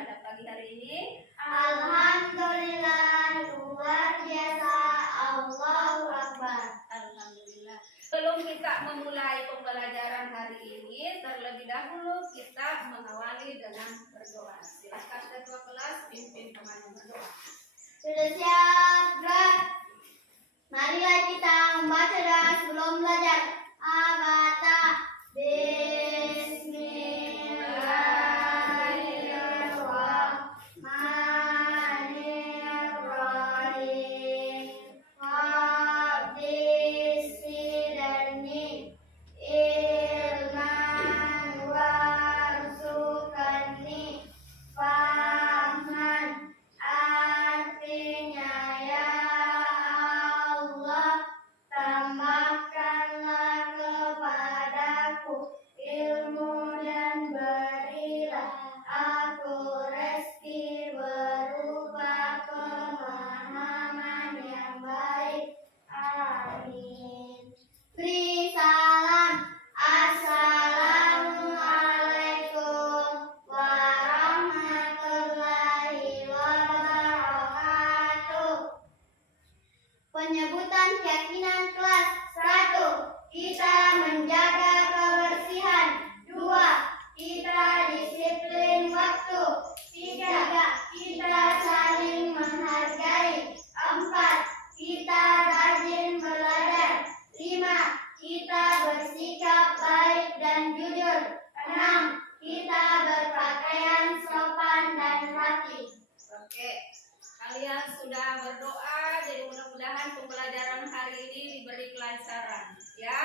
pada pagi hari ini? Alhamdulillah, luar biasa. Allahu Akbar. Alhamdulillah. Sebelum kita memulai pembelajaran hari ini, terlebih dahulu kita mengawali dengan berdoa. Silakan ketua kelas pimpin temannya berdoa. Sudah siap, gerak. Marilah kita membaca doa sebelum belajar. Abata. Bismillahirrahmanirrahim. Rabbisirni ilman warzuqni fahman. Artinya, ya Allah, tambahkanlah kepadaku ilmu dan berilah aku rezeki berupa pemahaman yang baik. Amin. Beri salam. Assalamualaikum warahmatullahi wabarakatuh. Penyebutan keyakinan kelas 1. Kita menjaga kebersihan. 2. Kita disiplin waktu. 3. Kita saling menghargai. 4. Kita rajin belajar. 5. Kita bersikap baik dan jujur. 6. Kita berpakaian sopan dan rapi. Oke, kalian sudah berdoa, jadi mudah-mudahan pembelajaran hari ini diberi kelancaran, ya.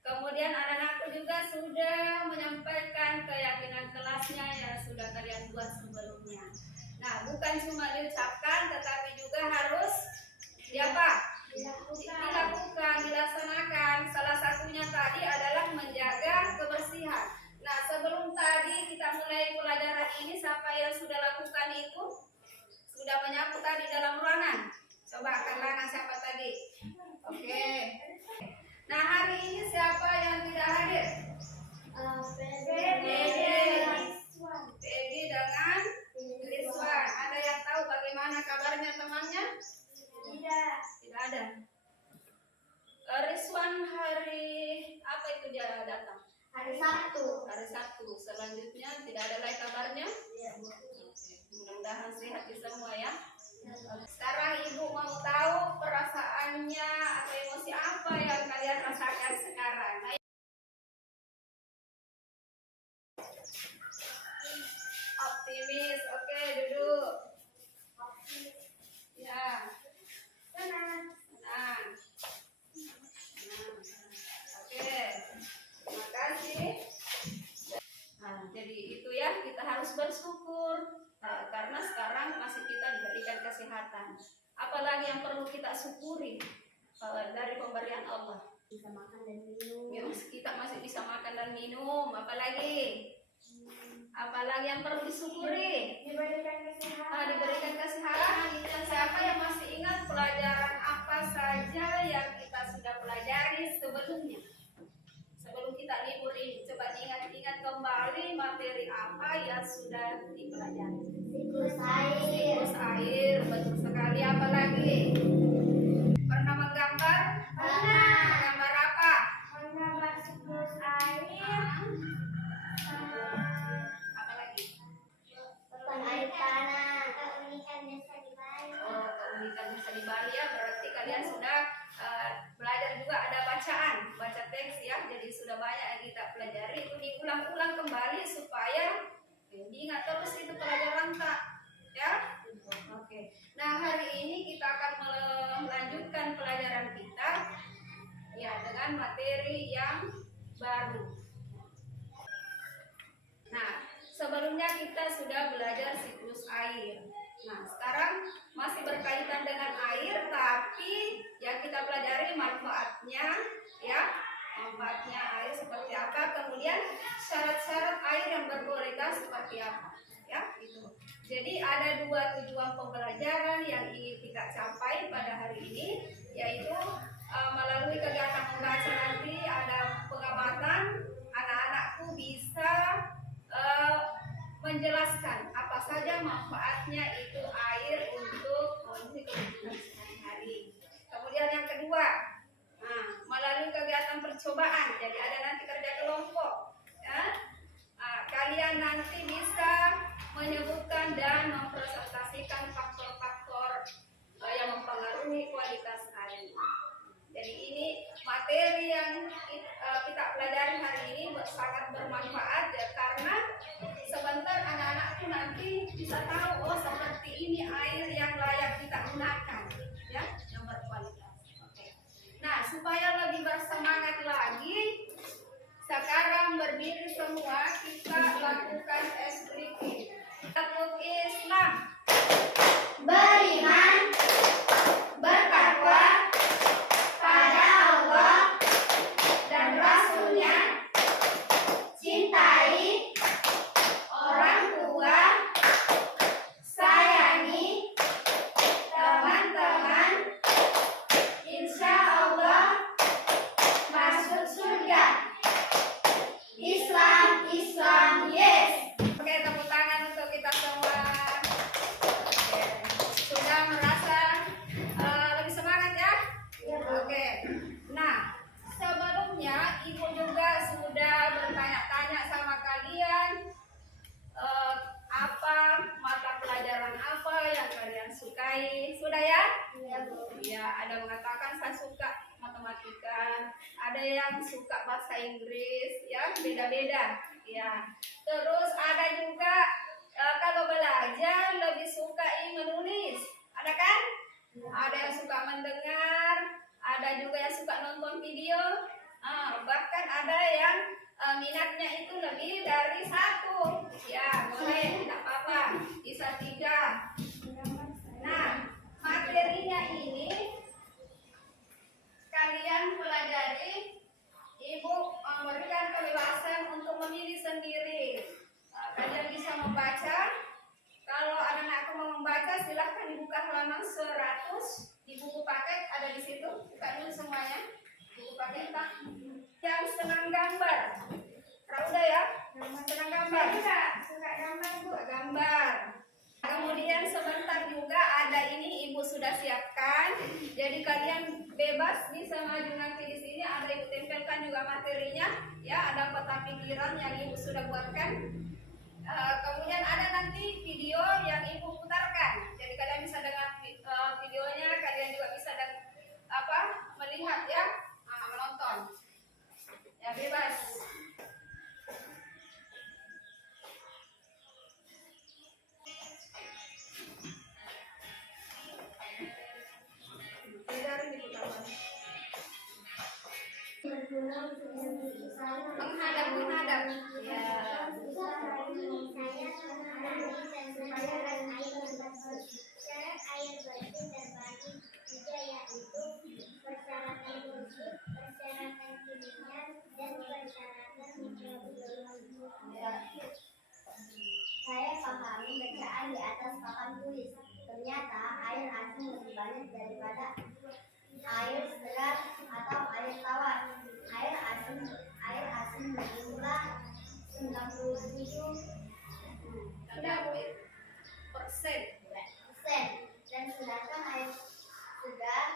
Kemudian anak-anakku juga sudah menyampaikan keyakinan kelasnya yang sudah kalian buat sebelumnya. Nah, bukan cuma diucapkan, tetapi juga harus dilakukan, dilaksanakan. Salah satunya tadi adalah menjaga kebersihan. Nah, sebelum tadi kita mulai pelajaran ini, siapa yang sudah lakukan itu? Sudah menyapu tadi dalam ruangan? Coba angkat tangan siapa tadi? Oke. Nah, hari ini siapa yang tidak hadir? Peggy dengan Rizwan. Ada yang tahu bagaimana kabarnya temannya? Tidak. Tidak ada. Rizwan hari apa itu dia datang? Hari Sabtu. Hari Sabtu. Selanjutnya tidak ada lagi kabarnya? Mudah-mudahan sehat di semua ya. Sekarang ibu mau tahu perasaannya atau emosi apa yang kalian rasakan sekarang. Optimis. Oke, duduk. Ya. Tenang. Oke. Terima kasih. Nah, jadi itu ya, kita harus bersyukur karena sekarang masih kita diberikan kesehatan. Apalagi yang perlu kita syukuri dari pemberian Allah. Bisa makan dan minum. Ya, kita masih bisa makan dan minum. Apalagi yang perlu disyukuri? Diberikan kesehatan. Diberikan kesehatan. Dan siapa yang masih ingat pelajaran apa saja yang kita sudah pelajari sebelumnya? Sebelum kita libur ini, coba diingat-ingat kembali materi apa yang sudah dipelajari. Siklus air. Siklus air, betul sekali. Apa lagi? Pernah menggambar? Pernah. Menggambar apa? Menggambar siklus air. Apa lagi? Air tanah. Keunikan desa di Bali. Oh, keunikan desa di Bali ya. Berarti kalian sudah belajar juga ada bacaan, baca teks ya. Jadi sudah banyak yang kita pelajari. Itu diulang-ulang kembali supaya diingat terus itu pelajaran tak, ya. Oke. Nah, hari ini kita akan melanjutkan pelajaran kita ya dengan materi yang baru. Nah, sebelumnya kita sudah belajar siklus air. Nah, sekarang masih berkaitan dengan air, tapi yang kita pelajari manfaatnya, ya, manfaatnya air seperti apa, kemudian syarat-syarat air yang berkualitas seperti apa, ya, itu. Jadi ada 2 tujuan pembelajaran yang ingin kita capai pada hari ini, yaitu melalui kegiatan membaca nanti ada pengamatan, anak-anakku bisa menjelaskan apa saja manfaatnya itu air untuk konsumsi kebutuhan sehari-hari. Kemudian yang kedua, melalui kegiatan percobaan, jadi ada nanti kerja kelompok. Ya. Kalian nanti bisa menyebutkan dan mempresentasikan faktor-faktor yang mempengaruhi kualitas air. Jadi ini materi yang kita pelajari hari ini sangat bermanfaat ya, karena sebentar anak-anak itu nanti bisa tahu, oh seperti ini air yang layak kita gunakan, ya, yang berkualitas. Oke. Nah, supaya lebih bersemangat lagi, sekarang berdiri semua kita lakukan SBK. Tetap Islam, Beriman, bertakwa pada Allah dan Rasulnya, cintai orang tua, sayangi teman-teman, insya Allah masuk surga. Islam, Islam, yes. Oke, tepuk tangan untuk kita semua. Oke. Sudah merasa lebih semangat ya? Oke. Nah, sebelumnya Ibu juga sudah bertanya-tanya sama kalian apa mata pelajaran apa yang kalian sukai. Sudah ya? Ya, ada mengatakan saya suka matematika, ada yang suka bahasa Inggris, ya, beda-beda. Ya. Terus ada juga kalau belajar lebih suka menulis. Ada kan? Ada yang suka mendengar, ada juga yang suka nonton video. Bahkan ada yang minatnya itu lebih dari satu. Ya, boleh, tidak apa-apa. Bisa 3. Nah, materinya ini kalian pelajari, Ibu memberikan kebebasan untuk memilih sendiri. Kalian bisa membaca. Kalau anak-anakku mau membaca, silahkan dibuka halaman 100 di buku paket, ada di situ. Buka dulu semuanya. Buku paket. Yang senang gambar, udah ya? Senang gambar? Suka gambar, Bu. Gambar. Kemudian sebentar juga ada ini Ibu sudah siapkan. Jadi kalian bebas bisa maju nanti di sini. Ada Ibu tempelkan juga materinya. Ya, ada peta pikiran yang Ibu sudah buatkan. Kemudian ada nanti video yang Ibu putarkan. Jadi kalian bisa dengar videonya. Kalian juga bisa melihat ya, menonton. Ya, bebas. Menghadap. Ya. Syarat air bersih terbagi 3, yaitu persyaratan bersih, persyaratan kimia, dan persyaratan mikrobiologi. Saya pahami bacaan di atas papan tulis. Ternyata air asin lebih banyak daripada air segar atau air tawar. Air asin berjumlah 97% dan sedangkan air segar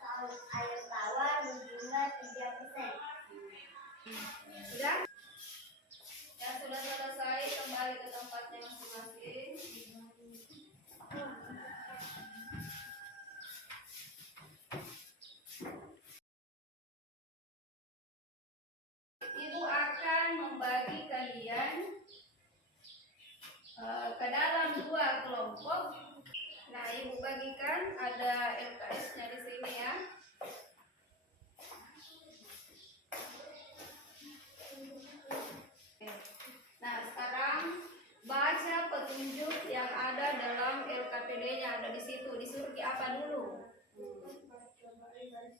atau air tawar berjumlah 3%. Sudah? Ya, sudah selesai, kembali ke tempatnya masing-masing. Ibu akan membagi kalian ke dalam 2 kelompok. Nah, Ibu bagikan, ada LKS-nya di sini ya. Nah, sekarang baca petunjuk yang ada dalam LKPD-nya, ada di situ. Disuruh apa dulu? Bersama dengan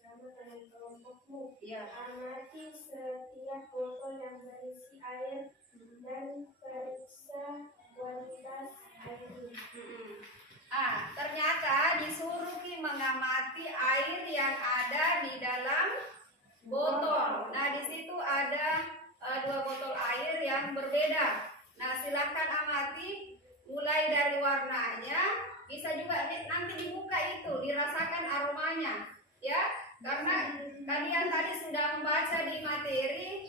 kelompokmu. Ya. Amati setiap botol yang berisi air dan periksa kualitas air. Ternyata disuruh mengamati air yang ada di dalam botol. Nah, di situ ada 2 botol air yang berbeda. Nah, silakan amati warnanya, bisa juga nanti dibuka itu, dirasakan aromanya, ya. Karena kalian tadi sudah membaca di materi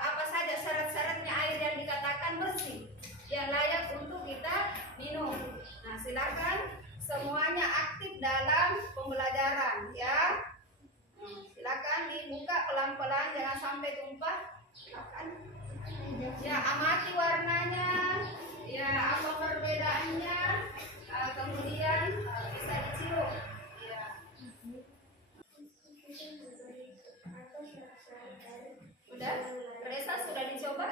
apa saja syarat-syaratnya air yang dikatakan bersih, yang layak untuk kita minum. Nah, silakan semuanya aktif dalam pembelajaran, ya. Silakan dibuka pelan-pelan, jangan sampai tumpah. Silakan. Ya, amati warnanya, ya apa perbedaannya, kemudian bisa dicium. Ya. Udah? Resa sudah dicoba?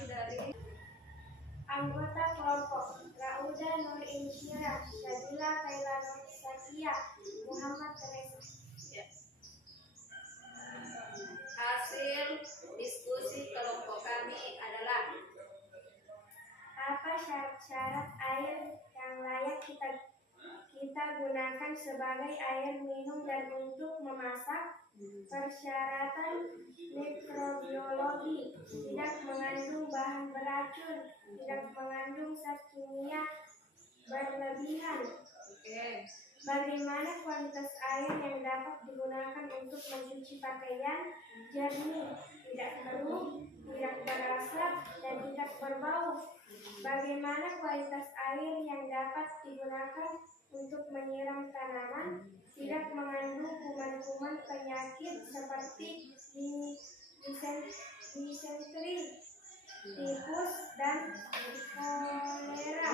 Dari Anggota kelompok Rauda Nur Insyirah, Syabila Kaila Nur Sakia, Muhammad Teresa. ya. Hasil diskusi kelompok kami adalah Apa syarat-syarat air yang layak kita gunakan sebagai air minum dan untuk memasak? Persyaratan mikrobiologi, tidak mengandung bahan beracun, tidak mengandung zat kimia berlebihan. Oke. Bagaimana kualitas air yang dapat digunakan untuk mencuci pakaian? Jernih, tidak keruh, tidak berasap, dan tidak berbau. Bagaimana kualitas air yang dapat digunakan untuk menyiram tanaman? Tidak mengandung kuman-kuman penyakit seperti disentri, tifus, dan kolera,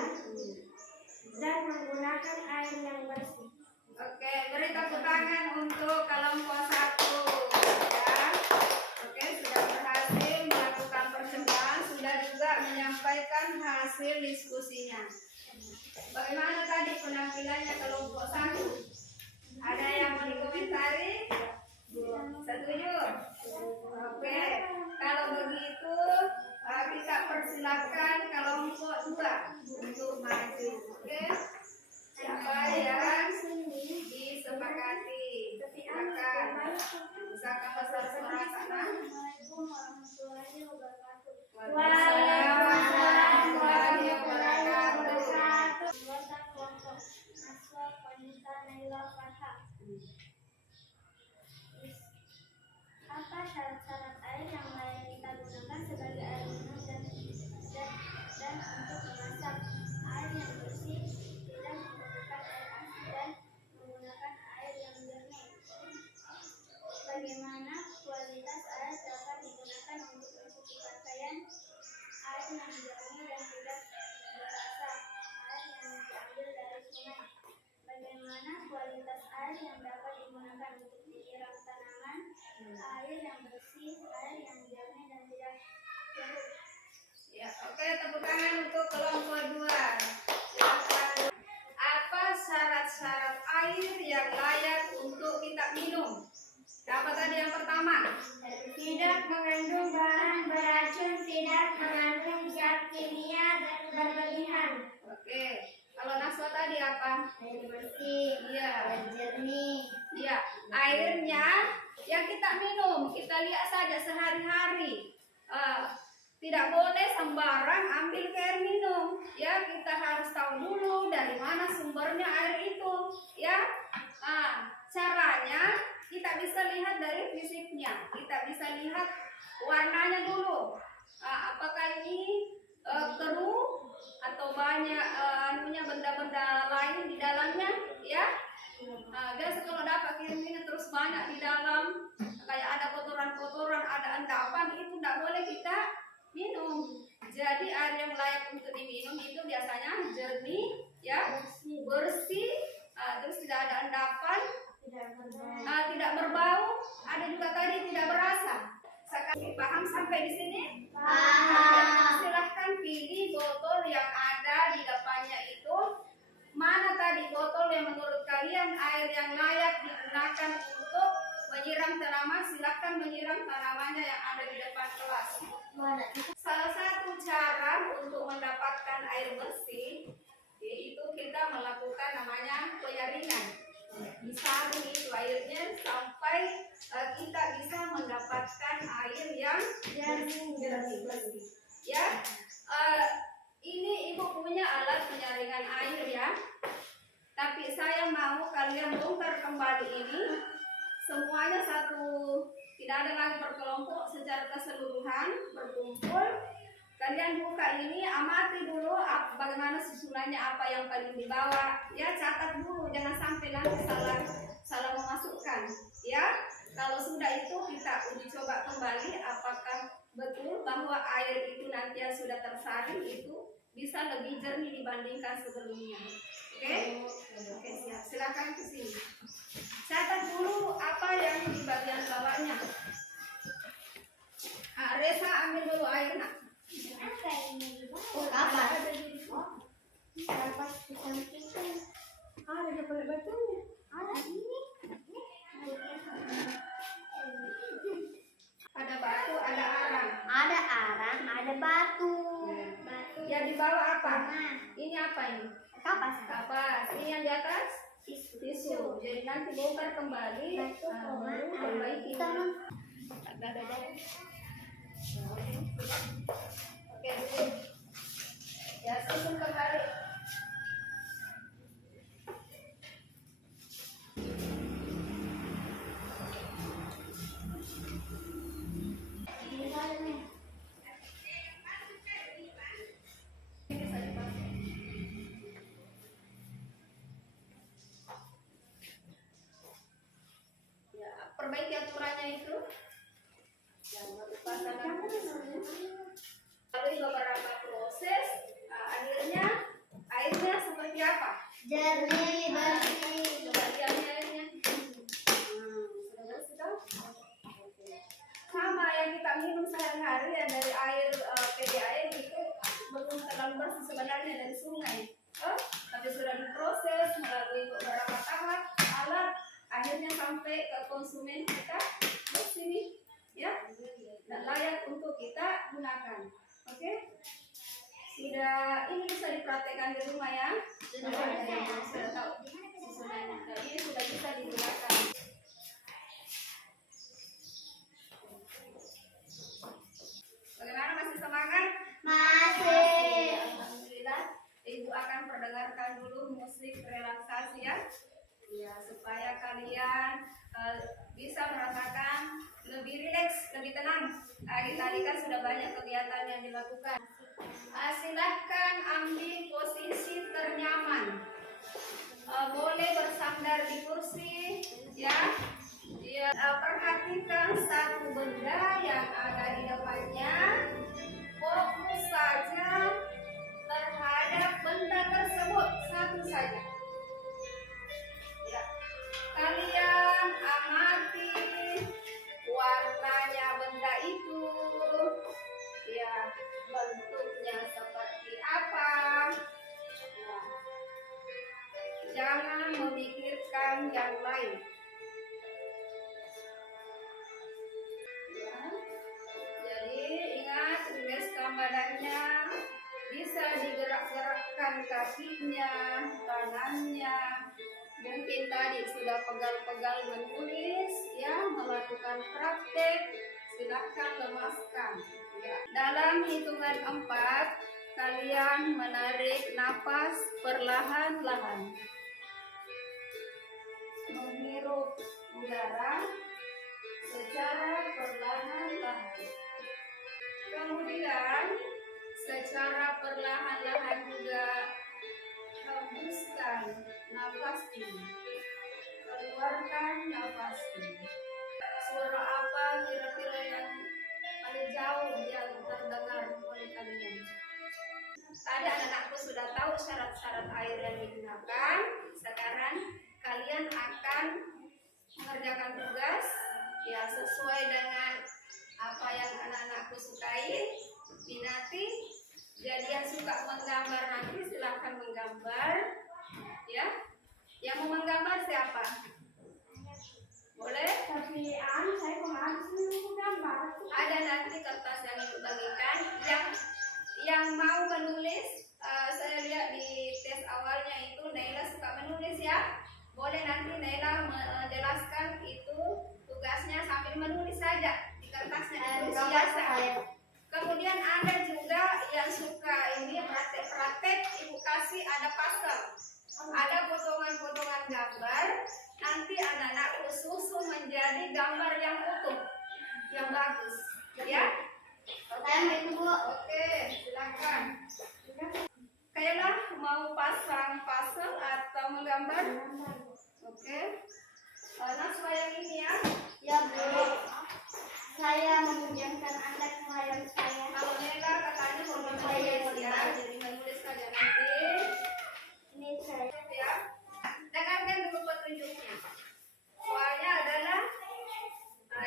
dan menggunakan air yang bersih. Oke, beri tepuk tangan untuk kelompok 1, ya. Oke, sudah berhasil melakukan percobaan, sudah juga menyampaikan hasil diskusinya. Bagaimana tadi penampilannya kelompok 1? Ada yang mau dikomentari? Setuju? Oke, kalau begitu kita persilakan kelompok 2 untuk maju. Oke, siapa yang disepakati? Silakan. Misalkan besar suara sana. Waalaikumsalam warahmatullahi wabarakatuh. Anggota kelompok Naswa Wanita Naila Fatha. Apa syarat-syarat air yang layak kita gunakan sebagai air minum dan untuk memasak? Air yang bersih, tidak menggunakan air asin dan menggunakan air yang jernih. Bagaimana kualitas air dapat digunakan untuk mencuci pakaian? Air yang jernih dan tidak berasap, air yang diambil dari sungai. Bagaimana kualitas air yang dapat digunakan untuk menyiram tanaman? Air yang bersih, air yang jernih dan tidak keruh. Ya, oke, tepuk tangan untuk kelompok 2. Silakan. Apa syarat-syarat air yang layak untuk kita minum? Apa tadi yang pertama? Tidak mengandung bahan beracun, tidak mengandung zat kimia berlebihan. Oke, kalau Naswa tadi apa? Air bersih, Iya, air jernih. iya. Airnya yang kita minum, kita lihat saja sehari-hari. Tidak boleh sembarang ambil ke air minum. Ya, kita harus tahu dulu dari mana sumbernya air itu. Ya, caranya kita bisa lihat dari fisiknya. Kita bisa lihat warnanya dulu. Apakah ini keruh atau banyak benda-benda lain di dalamnya? Ya. Biasa kalau dapat kirimin terus banyak di dalam, kayak ada kotoran-kotoran, ada endapan, itu tidak boleh kita minum. Jadi air yang layak untuk diminum itu biasanya jernih, ya, bersih, terus tidak ada endapan, tidak berbau, ada juga tadi tidak berasa. Sekarang paham sampai di sini? Paham. Silahkan pilih botol yang ada di depannya itu. Mana tadi botol yang menurut kalian air yang layak digunakan untuk menyiram tanaman? Silahkan menyiram tanamannya yang ada di depan kelas. Salah satu cara untuk mendapatkan air bersih jaringan. Disaring itu airnya sampai kita bisa mendapatkan air yang jernih. Ya, ini ibu punya alat penyaringan air ya. Tapi saya mau kalian bongkar kembali ini semuanya satu, tidak ada lagi berkelompok, secara keseluruhan berkumpul. Kalian buka ini, amati dulu bagaimana susunannya, apa yang paling di bawah. Ya, catat dulu, jangan sampai nanti salah memasukkan. Ya, kalau sudah itu kita uji coba kembali apakah betul bahwa air itu nanti yang sudah tersaring itu bisa lebih jernih dibandingkan sebelumnya. Oke? Oke, siap. Silakan ke sini. Catat dulu apa yang di bagian bawahnya. Resa ambil dulu air nak. Apa ini? Apa? Kapas di samping. Ada di balik batunya. Ada ini. Ada batu, ada arang. Ada arang, ada batu. Yang di bawah apa? Nah, Ini apa ini? kapas. Kapas. Ini yang di atas? Tisu. Jadi nanti bongkar kembali. Baru perbaiki. Oke, dulu. Ya, susun kembali. Ya, perbaiki aturannya itu. Jangan lupa sangat. Lalu beberapa proses, airnya seperti apa? Jernih, bersih. Coba lihat airnya. Sudah bersih toh? Oke. Sama yang kita minum sehari-hari ya, dari air PDAM itu belum terlalu bersih sebenarnya dari sungai. Tapi sudah diproses melalui beberapa tahap alat, akhirnya sampai ke konsumen kita bersih nih, ya, dan layak untuk kita gunakan. Oke? Sudah, ini bisa dipraktekkan di rumah ya. Sudah tahu susunannya. Jadi sudah bisa digunakan. Bagaimana, masih semangat? Masih. Alhamdulillah. Ibu akan perdengarkan dulu musik relaksasi ya. Ya, supaya kalian bisa merasakan lebih rileks, lebih tenang. Tadi kan sudah banyak kegiatan yang dilakukan. Silahkan ambil posisi ternyaman. Boleh bersandar di kursi, ya. Ya, perhatikan satu benda yang ada di depannya. Fokus saja terhadap benda tersebut, satu saja. Ya. Kalian amati warnanya benda itu. Ya, bentuknya seperti apa. Ya. Jangan memikirkan yang lain. Ya. Jadi ingat, riliskan badannya, bisa digerak-gerakkan kakinya, tangannya. Mungkin tadi sudah pegal-pegal menulis, ya, melakukan praktek. Silakan lemaskan. Ya. Dalam hitungan 4, kalian menarik napas perlahan-lahan. Menghirup udara secara perlahan-lahan. Kemudian secara perlahan-lahan juga hembuskan nafas ini. Keluarkan nafas ini. Suara apa kira-kira yang paling jauh yang terdengar oleh kalian? Tadi anak-anakku sudah tahu syarat-syarat air yang digunakan. Sekarang kalian akan mengerjakan tugas ya sesuai dengan apa yang anak-anakku sukai, minati. Jadi yang suka menggambar nanti silahkan menggambar, ya. Yang mau menggambar siapa? Boleh? Tapi saya kemarin sih gambar. Ada nanti kertas yang ibu bagikan. Yang mau menulis, saya lihat di tes awalnya itu Naila suka menulis ya. Kayla mau pasang puzzle atau menggambar? Oke. Naswa yang ini ya. Ya Bu, saya meminjamkan alat klien saya. Kalau Nela katanya mau menulis ya, jadi menulis saja nanti. Ini saya. Ya. Dengarkan dulu petunjuknya. Soalnya adalah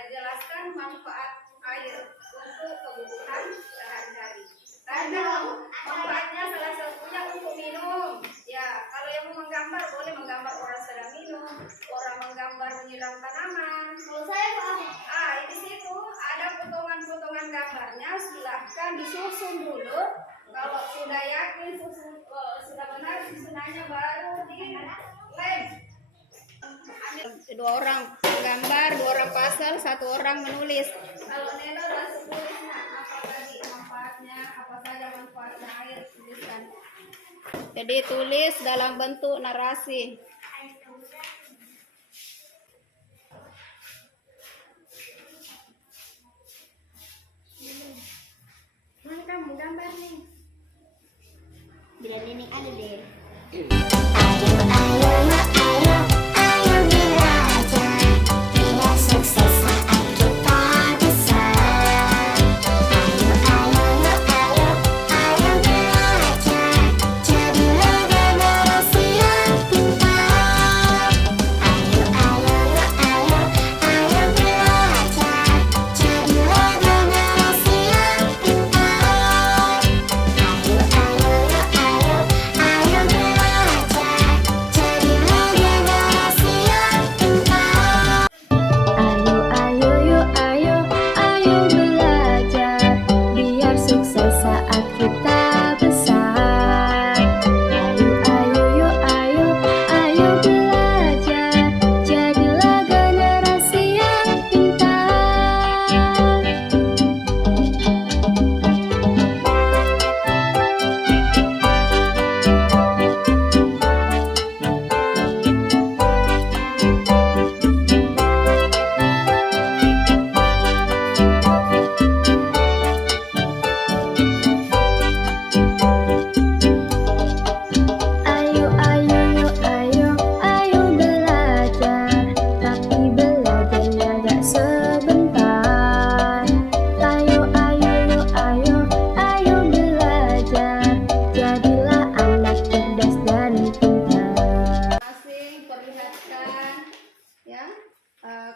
jelaskan manfaat air untuk kebutuhan sehari-hari. Karena manfaatnya salah satunya untuk minum. Ya, kalau yang mau menggambar boleh menggambar orang sedang minum, orang menggambar menyiram tanaman. Kalau saya Pak, Di situ ada potongan-potongan gambarnya. Silahkan disusun dulu. Kalau sudah yakin sudah benar susunannya baru di lem. Dua orang menggambar, dua orang pasal, satu orang menulis. Kalau Nela langsung tulis apa tadi manfaatnya, apa saja manfaatnya air tuliskan. Jadi tulis dalam bentuk narasi. mana kamu gambar nih? Bila nenek ada deh.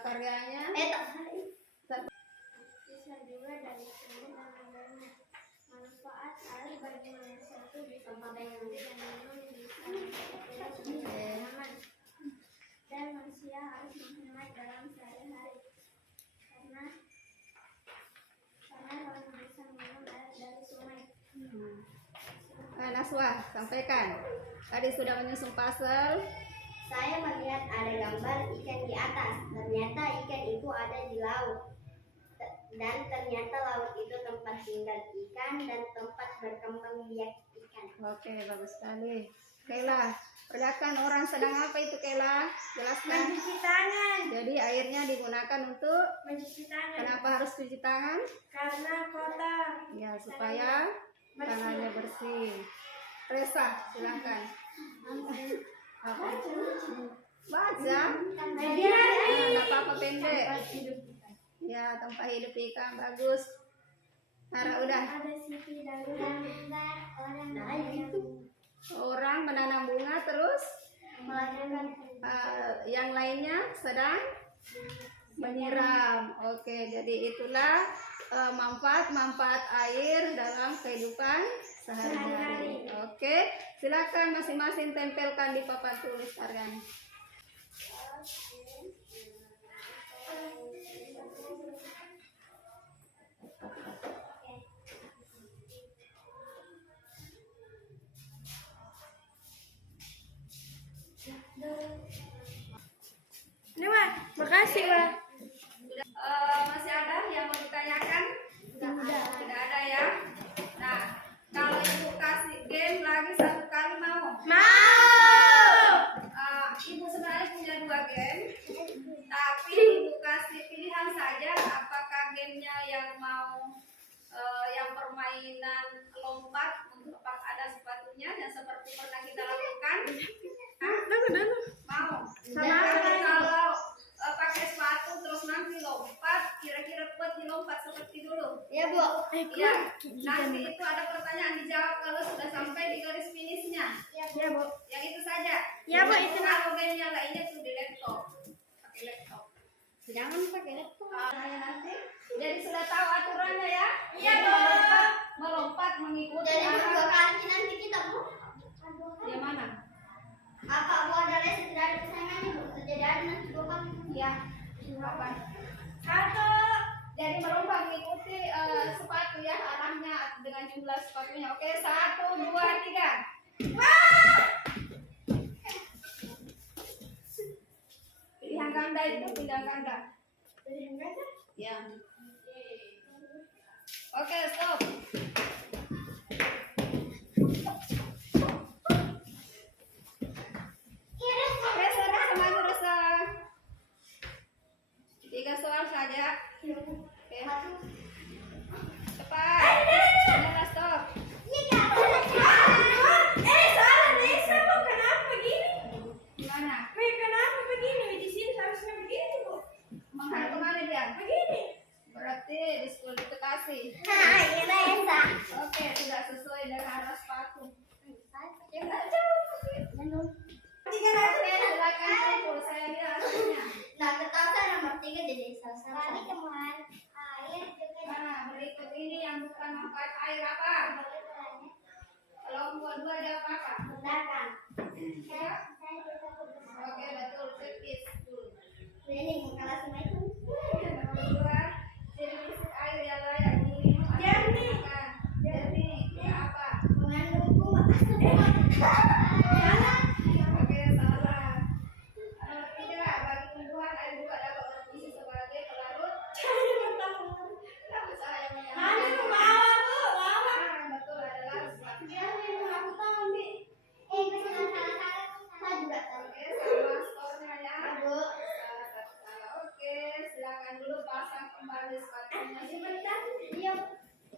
Karyanya Sisa dua dari sini namanya manfaat air bagi manusia itu bisa dipakai dan minum bisa aman dan manusia harus menghemat dalam sehari-hari karena harus bisa minum air dari sungai. Naswa, sampaikan. Tadi sudah menyusun puzzle. Saya melihat ada gambar ikan di atas. Ternyata ikan itu ada di laut. Dan ternyata laut itu tempat tinggal ikan dan tempat berkembang biak ikan. Oke, bagus sekali. Kayla, pergerakan orang sedang apa itu Kayla? Jelaskan. Mencuci tangan. Jadi airnya digunakan untuk Mencuci tangan. kenapa harus cuci tangan? Karena kotor. Ya, supaya tangannya bersih. Resa, silakan. Apa? Baca. Nggak apa-apa pendek. Ya, tempat hidup ikan bagus. Nara udah. Ada Siti dan gambar orang Orang menanam bunga terus melakukan yang lainnya sedang menyiram. Oke, jadi itulah manfaat-manfaat air dalam kehidupan sehari-hari. Oke, silakan masing-masing tempelkan di papan tulis karyanya. Ini Wak, makasih Wak. Masih ada yang mau ditanyakan? Tidak ada ya. Nah, kalau ibu kasih game lagi satu kali mau? Ibu sebenarnya punya 2 game, tapi ibu kasih pilihan saja apakah gamenya yang mau yang permainan lompat untuk ada sepatunya dan seperti pernah kita lakukan? Hah? Mau? Sama Jadi apa? kalau pakai sepatu terus nanti lompat, kira-kira kuat dilompat seperti dulu. Ya, Bu. Ya, nanti itu ada pertanyaan dijawab kalau sudah sampai di garis finishnya. Ya, Bu. Yang itu saja. Ya, Bu, itu. Kalau gamenya lainnya tuh di laptop. Pakai laptop. Jangan pakai laptop. Nanti. Jadi sudah tahu aturannya ya? Iya, Bu. Melompat mengikuti Jadi arah. dua kali nanti kita, Bu. Yang mana? Apa Bu ada les tidak ada persaingannya, Bu? Jadi ada nanti 2 kali. Ya. Apa? 1. Jadi melompat mengikuti sepatu ya arahnya dengan jumlah sepatunya. Oke, 1, 2, 3. Pilihan ganda itu pilihan ganda. Ya. Oke, stop. Resa, maju Resa. 3 soal saja. Oke. Cepat. Jangan stop. Salah nih, sama kenapa begini? Gimana? Kenapa begini? Di sini harusnya begini, Bu. Menghadap kemana dia? Begini. Berarti diskualifikasi. Nah, ini Lesa. Oke, tidak sesuai dengan arah sepatu. Oke, silakan kumpul. Saya lihat hasilnya. Nah, ketahuan nomor 3 jadi salah. Kami temuan air Nah, berikut ini yang bukan manfaat air apa? Kelompok 2 jawab apa? ledakan. Ya? Oke, betul. Tipis. Ini kelas itu. Nomor 2, jenis air yang layak diminum atau Jernih. digunakan. Jernih. Ya, apa? Mengandung kuat. Oke, salah. Nomor 3, bagi tumbuhan air juga dapat berfungsi sebagai pelarut. Kenapa cahaya menyala? Ah, betul adalah zat. Saya juga tahu. Oke, sama skornya ya. Bu. Salah. Oke, silakan dulu pasang kembali sepatunya. Iya.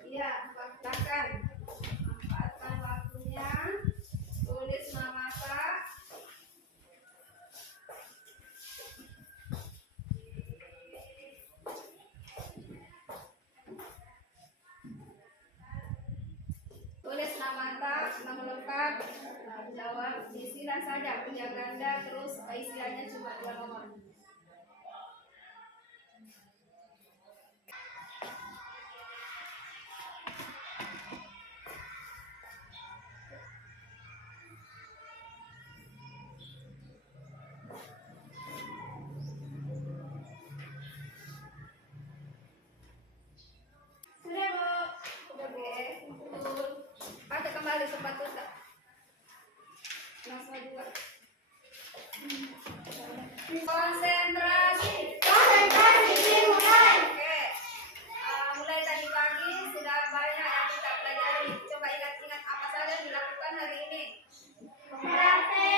Iya, paksakan. Manfaatkan waktunya. Tulis nama Kak. Tulis nama tak, nama lengkap, jawab isilah saja punya ganda, terus isiannya cuma 2 nomor. Sudah, Bu. Oke, betul. Pakai kembali sepatu tak? Langsung dua. Konsentrasi. Dimulai. Oke. Mulai tadi pagi sudah banyak yang kita pelajari. Coba ingat-ingat apa saja yang dilakukan hari ini. Oke,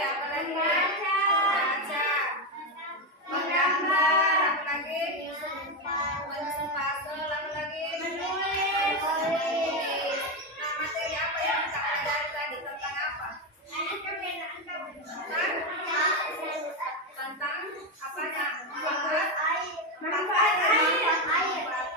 apa lagi? Baca. Menggambar. Apa lagi? Menyusun puzzle. Apa lagi? Menulis. Nah, materi apa yang kita pelajari tadi? Tentang apa? Tentang apanya? Manfaat air. Manfaat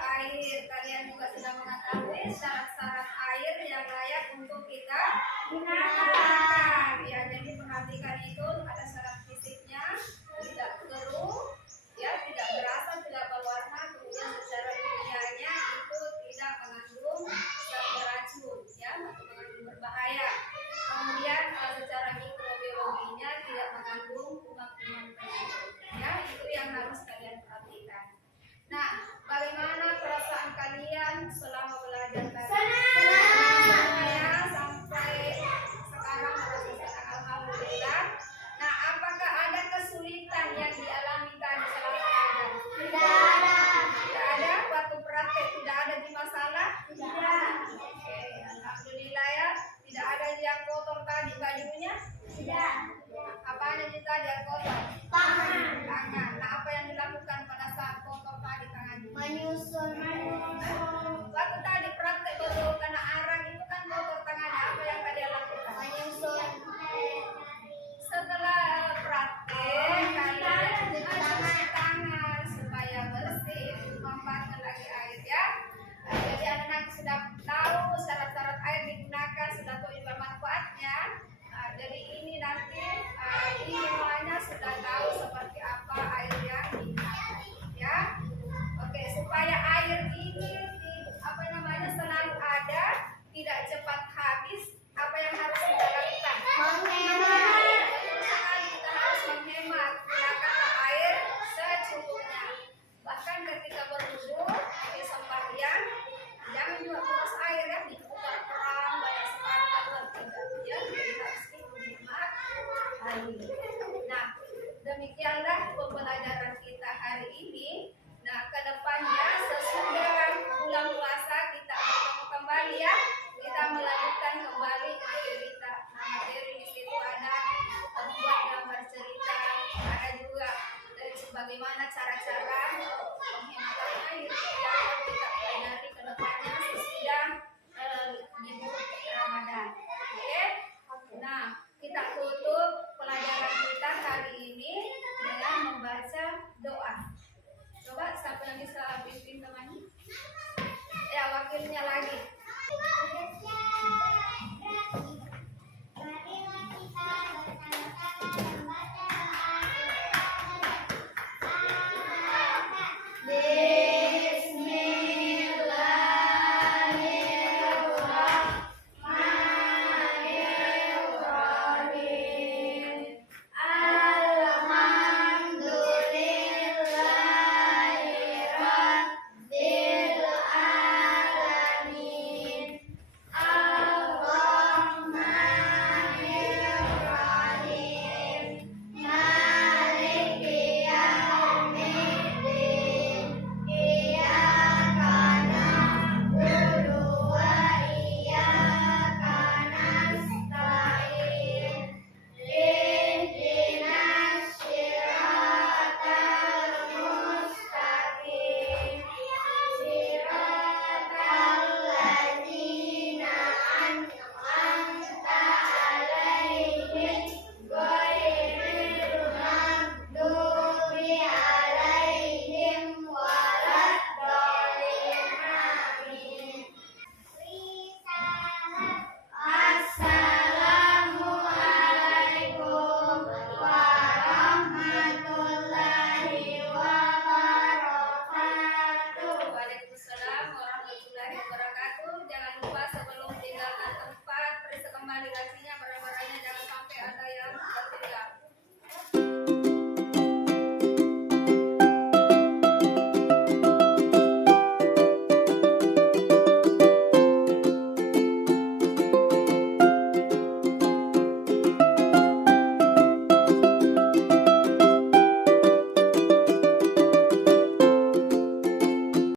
air. Kalian juga sudah mengetahui syarat-syarat air yang layak untuk kita gunakan. Ya, jadi perhatikan itu ada syarat fisiknya, tidak keruh, ya, tidak berasap, tidak berwarna, kemudian secara kimianya itu tidak mengandung zat beracun, ya, atau mengandung berbahaya. Kemudian secara mikrobiologinya tidak mengandung kuman-kuman tersebut. Ya, itu yang harus kalian perhatikan. Nah, bagaimana perasaan kalian selama belajar tadi? Senang ya, sampai sekarang merasa senang, alhamdulillah. Nah, Nah, demikianlah pembelajaran kita hari ini.